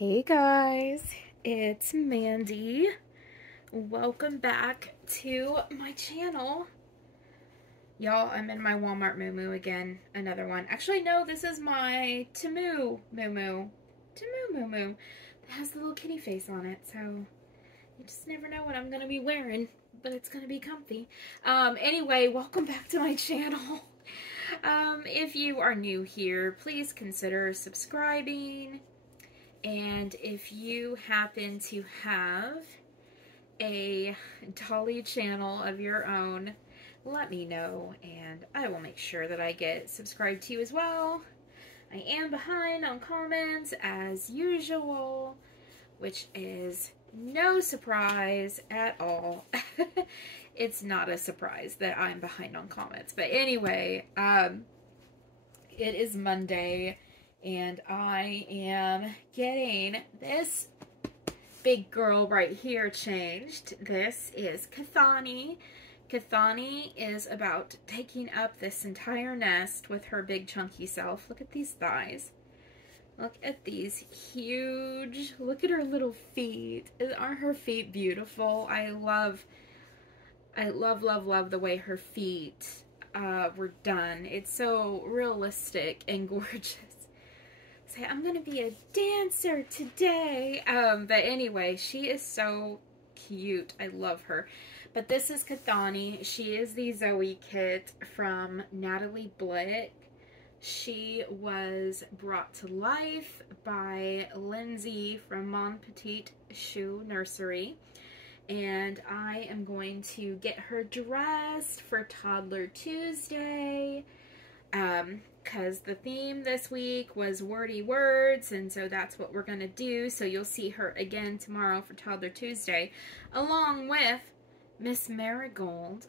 Hey guys, it's Mandy. Welcome back to my channel. Y'all, I'm in my Walmart moo again. Another one. Actually, no, this is my Temu moo. That has the little kitty face on it, so you just never know what I'm going to be wearing, but it's going to be comfy. Anyway, welcome back to my channel. If you are new here, please consider subscribing. And if you happen to have a Dolly channel of your own, let me know and I will make sure that I get subscribed to you as well. I am behind on comments as usual, which is no surprise at all. It's not a surprise that I'm behind on comments. But anyway, it is Monday. And I am getting this big girl right here changed. This is Kathani. Kathani is about taking up this entire nest with her big chunky self. Look at these thighs. Look at these huge, look at her little feet. Aren't her feet beautiful? I love the way her feet were done. It's so realistic and gorgeous. Say, I'm gonna be a dancer today. But anyway, she is so cute. I love her. But this is Kathani. She is the Zoe kit from Natali Blick. She was brought to life by Lindsay from Mon Petite Shoe Nursery. And I am going to get her dressed for Toddler Tuesday. Because the theme this week was wordy words, and so that's what we're going to do. So you'll see her again tomorrow for Toddler Tuesday, along with Miss Marigold.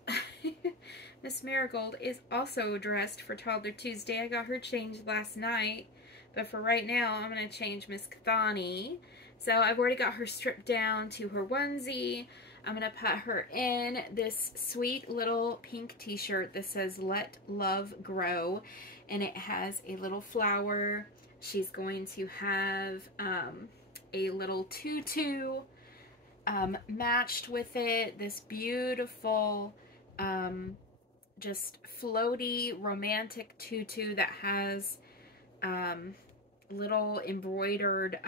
Miss Marigold is also dressed for Toddler Tuesday. I got her changed last night, but for right now, I'm going to change Miss Kathani. So I've already got her stripped down to her onesie. I'm going to put her in this sweet little pink t-shirt that says Let Love Grow. And it has a little flower. She's going to have a little tutu matched with it. This beautiful, just floaty, romantic tutu that has little embroidered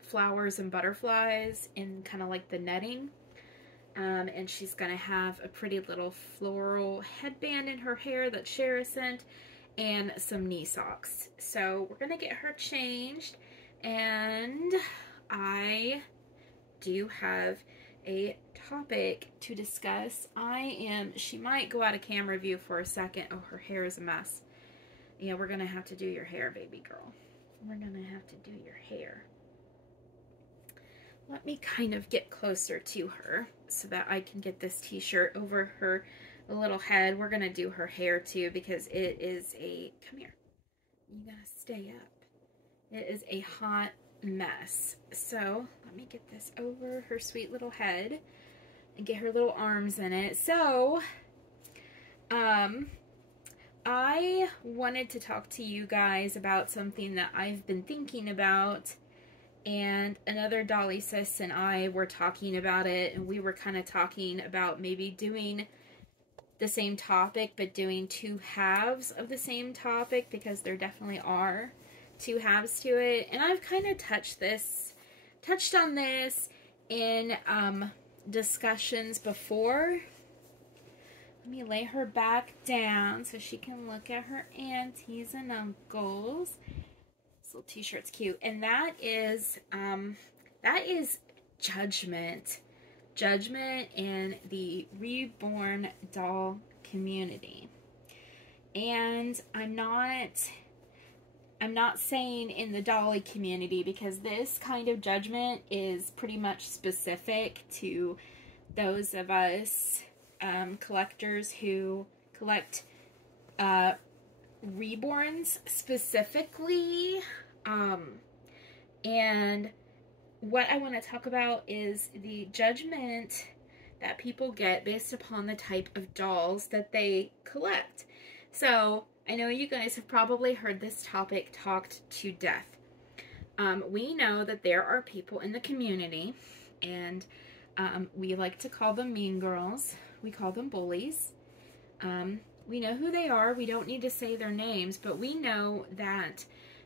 flowers and butterflies in kind of like the netting. And she's going to have a pretty little floral headband in her hair that Shara sent, and some knee socks. So we're going to get her changed, and I do have a topic to discuss. She might go out of camera view for a second. Oh, her hair is a mess. Yeah, we're going to have to do your hair, baby girl. We're going to have to do your hair. Let me kind of get closer to her so that I can get this t-shirt over her little head. We're going to do her hair too because it is a, come here, you gotta stay up. It is a hot mess. So let me get this over her sweet little head and get her little arms in it. So, I wanted to talk to you guys about something that I've been thinking about. And another Dolly sis and I were talking about it, and we were kind of talking about maybe doing the same topic, but doing two halves of the same topic, because there definitely are two halves to it. And I've kind of touched on this in discussions before. Let me lay her back down so she can look at her aunties and uncles. This little t-shirt's cute, and that is Judgement. Judgment in the Reborn doll community. And I'm not saying in the Dolly community, because this kind of judgment is pretty much specific to those of us collectors who collect Reborns specifically. And what I want to talk about is the judgment that people get based upon the type of dolls that they collect. So I know you guys have probably heard this topic talked to death. We know that there are people in the community, and we like to call them mean girls. We call them bullies. We know who they are. We don't need to say their names, but we know that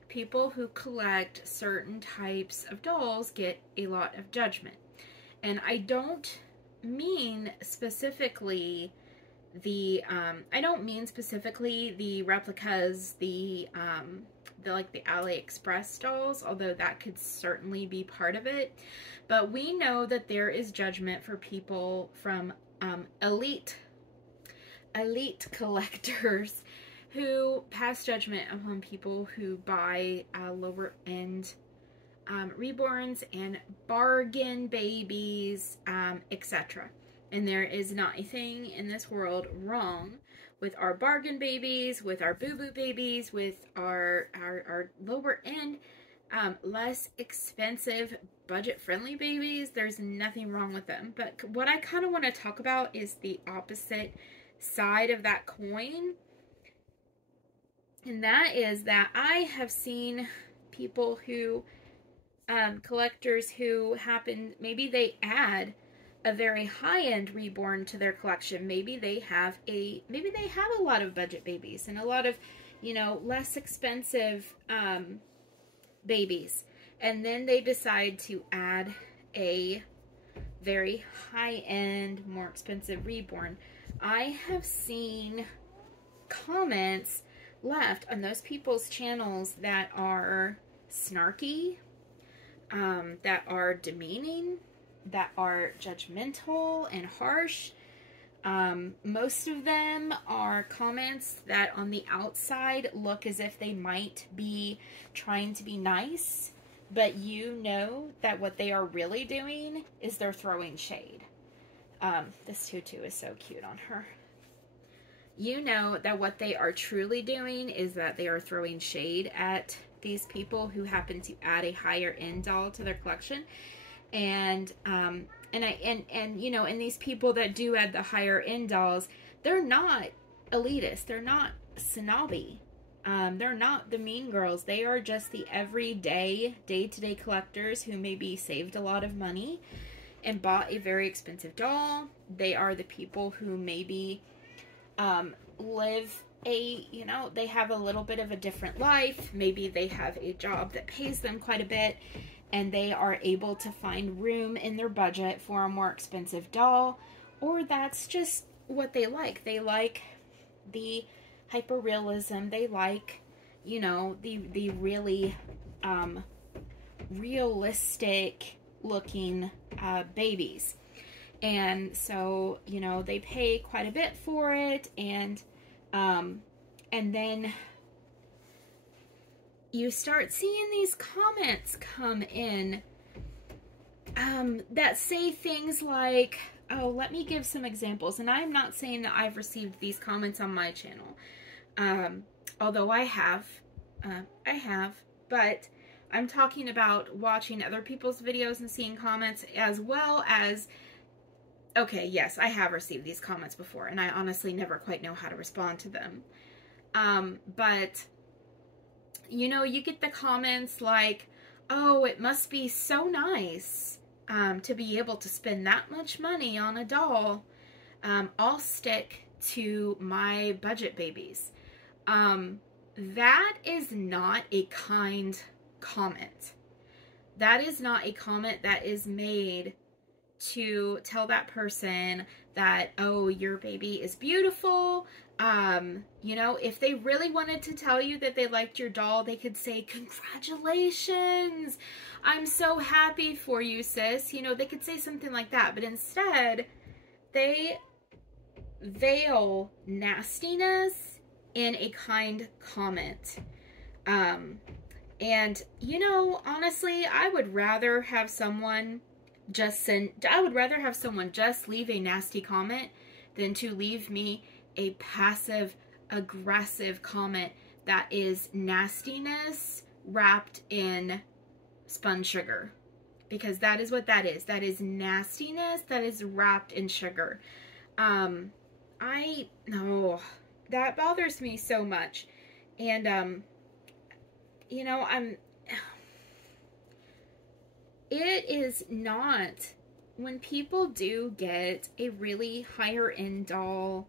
people who collect certain types of dolls get a lot of judgment. And I don't mean specifically the replicas, the like the AliExpress dolls, although that could certainly be part of it. But we know that there is judgment for people from elite collectors who pass judgment upon people who buy lower end reborns and bargain babies, etc. And there is not a thing in this world wrong with our bargain babies, with our boo-boo babies, with our lower end, less expensive, budget-friendly babies. There's nothing wrong with them. But what I kind of want to talk about is the opposite side of that coin. And that is that I have seen people who, collectors who maybe they add a very high-end reborn to their collection. Maybe they have a lot of budget babies and a lot of, less expensive babies. And then they decide to add a very high-end, more expensive reborn. I have seen comments left on those people's channels that are snarky, that are demeaning, that are judgmental and harsh. Most of them are comments that on the outside look as if they might be trying to be nice, but you know that what they are really doing is they're throwing shade. This tutu is so cute on her. You know that what they are truly doing is that they are throwing shade at these people who happen to add a higher end doll to their collection. And these people that do add the higher end dolls, they're not elitist. They're not snobby. They're not the mean girls. They are just the everyday, day-to-day collectors who maybe saved a lot of money and bought a very expensive doll. They are the people who maybe they have a little bit of a different life. Maybe they have a job that pays them quite a bit, and they are able to find room in their budget for a more expensive doll, or that's just what they like. They like the hyperrealism. They like, the really realistic looking babies. And so, they pay quite a bit for it, and then you start seeing these comments come in that say things like, oh, let me give some examples. And I'm not saying that I've received these comments on my channel, although I have, but I'm talking about watching other people's videos and seeing comments, as well as, okay, yes, I have received these comments before, and I honestly never quite know how to respond to them. But, you get the comments like, oh, it must be so nice to be able to spend that much money on a doll. I'll stick to my budget babies. That is not a kind comment. That is not a comment that is made to tell that person that, oh, your baby is beautiful. If they really wanted to tell you that they liked your doll, they could say, congratulations, I'm so happy for you, sis. They could say something like that, but instead they veil nastiness in a kind comment. And honestly, I would rather have someone just leave a nasty comment than to leave me a passive aggressive comment that is nastiness wrapped in spun sugar, because that is what that is. That is nastiness that is wrapped in sugar. That bothers me so much. And it is not, when people do get a really higher end doll,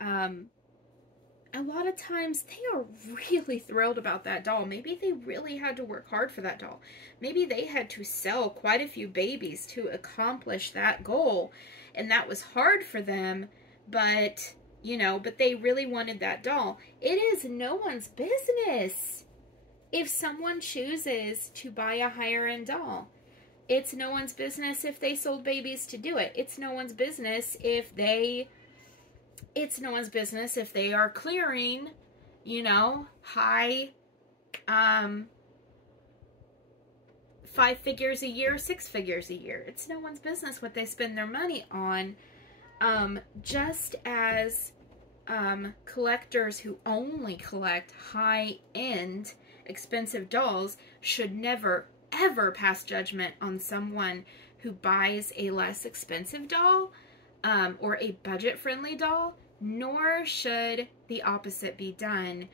a lot of times they are really thrilled about that doll. Maybe they really had to work hard for that doll. Maybe they had to sell quite a few babies to accomplish that goal, and that was hard for them, but, you know, but they really wanted that doll. It is no one's business if someone chooses to buy a higher end doll. It's no one's business if they sold babies to do it. It's no one's business if they... It's no one's business if they are clearing, you know, high, 5 figures a year, 6 figures a year. It's no one's business what they spend their money on. Just as, collectors who only collect high-end, expensive dolls should never, ever pass judgment on someone who buys a less expensive doll, or a budget-friendly doll, nor should the opposite be done.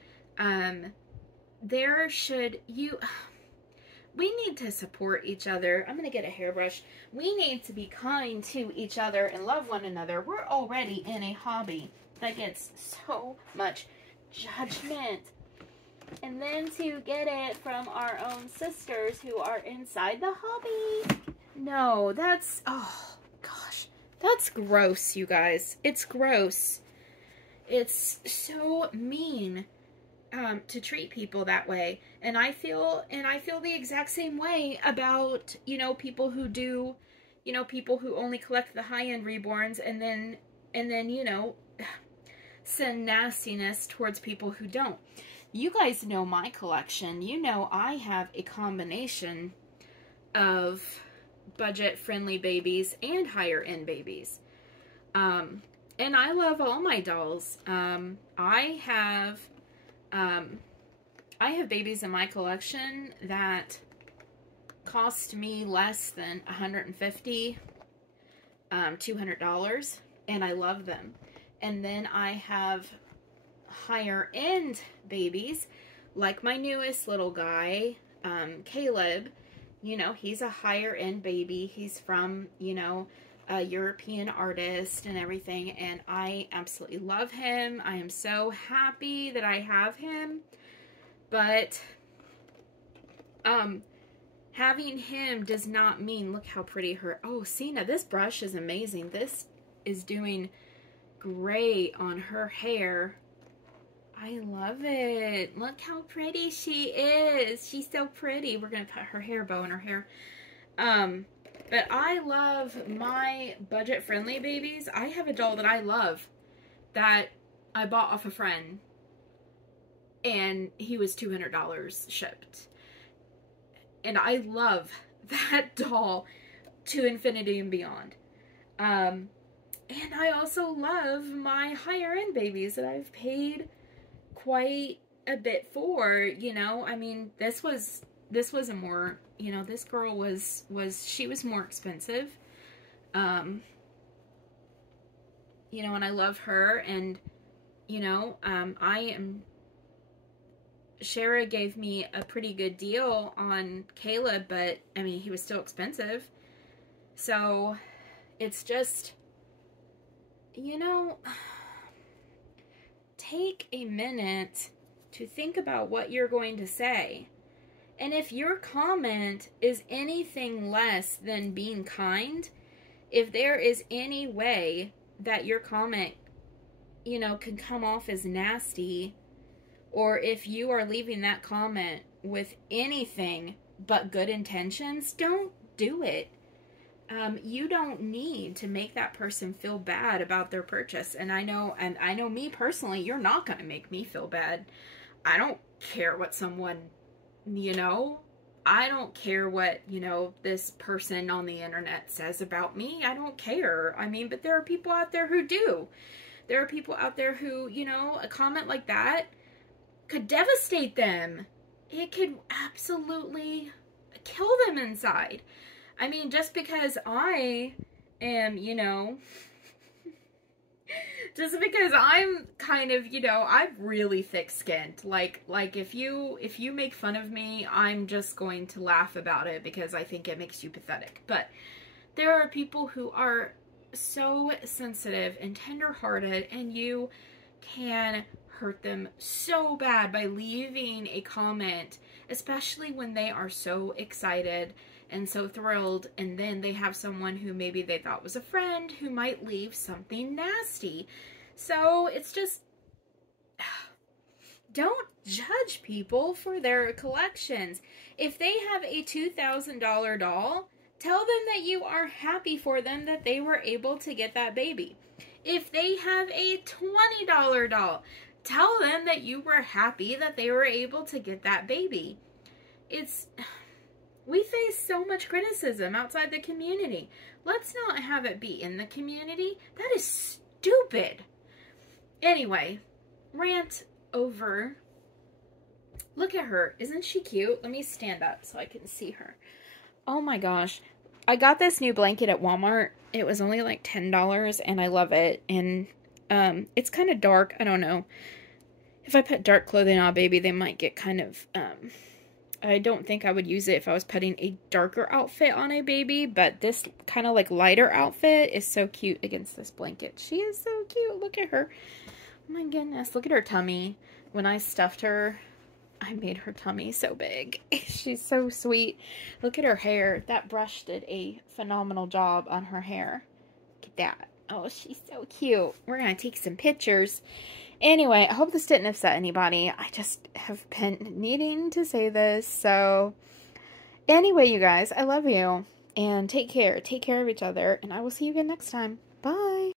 We need to support each other. I'm going to get a hairbrush. We need to be kind to each other and love one another. We're already in a hobby that gets so much judgment. And then to get it from our own sisters who are inside the hobby. No, that's, oh gosh, that's gross, you guys. It's gross. It's so mean to treat people that way. And I feel the exact same way about, you know, people who do, you know, people who only collect the high-end Reborns and then, you know, send nastiness towards people who don't. You guys know my collection. You know I have a combination of budget-friendly babies and higher-end babies. And I love all my dolls. I have babies in my collection that cost me less than $150, $200, and I love them. And then I have higher end babies, like my newest little guy, Caleb. You know, he's a higher end baby. He's from, you know, a European artist and everything, and I absolutely love him. I am so happy that I have him. But having him does not mean, look how pretty her, oh, see, now this brush is amazing. This is doing great on her hair. I love it. Look how pretty she is. She's so pretty. We're going to put her hair bow in her hair. But I love my budget-friendly babies. I have a doll that I love that I bought off a friend, and he was $200 shipped. And I love that doll to infinity and beyond. And I also love my higher-end babies that I've paid quite a bit for, you know. I mean, this was a more, you know, this girl she was more expensive. You know, and I love her, and, you know, Shara gave me a pretty good deal on Caleb, but, I mean, he was still expensive. So, it's just, you know, take a minute to think about what you're going to say. And if your comment is anything less than being kind, if there is any way that your comment, you know, can come off as nasty, or if you are leaving that comment with anything but good intentions, don't do it. You don't need to make that person feel bad about their purchase. And I know me personally, you're not going to make me feel bad. I don't care what someone, you know, I don't care what, you know, this person on the internet says about me. I don't care. I mean, but there are people out there who do. There are people out there who, you know, a comment like that could devastate them. It could absolutely kill them inside. I mean, just because I am, you know, Just because I'm kind of, you know, I'm really thick-skinned. Like if you make fun of me, I'm just going to laugh about it because I think it makes you pathetic. But there are people who are so sensitive and tender-hearted, and you can hurt them so bad by leaving a comment, especially when they are so excited and so thrilled, and then they have someone who maybe they thought was a friend who might leave something nasty. So it's just, don't judge people for their collections. If they have a $2,000 doll, tell them that you are happy for them that they were able to get that baby. If they have a $20 doll, tell them that you were happy that they were able to get that baby. We face so much criticism outside the community. Let's not have it be in the community. That is stupid. Anyway, rant over. Look at her. Isn't she cute? Let me stand up so I can see her. Oh my gosh. I got this new blanket at Walmart. It was only like $10 and I love it. And it's kind of dark. I don't know. If I put dark clothing on a baby, they might get kind of... I don't think I would use it if I was putting a darker outfit on a baby, but this kind of like lighter outfit is so cute against this blanket. She is so cute. Look at her. Oh my goodness. Look at her tummy. When I stuffed her, I made her tummy so big. She's so sweet. Look at her hair. That brush did a phenomenal job on her hair. Look at that. Oh, she's so cute. We're going to take some pictures. Anyway, I hope this didn't upset anybody. I just have been needing to say this. So, anyway, you guys, I love you. And take care. Take care of each other. And I will see you again next time. Bye.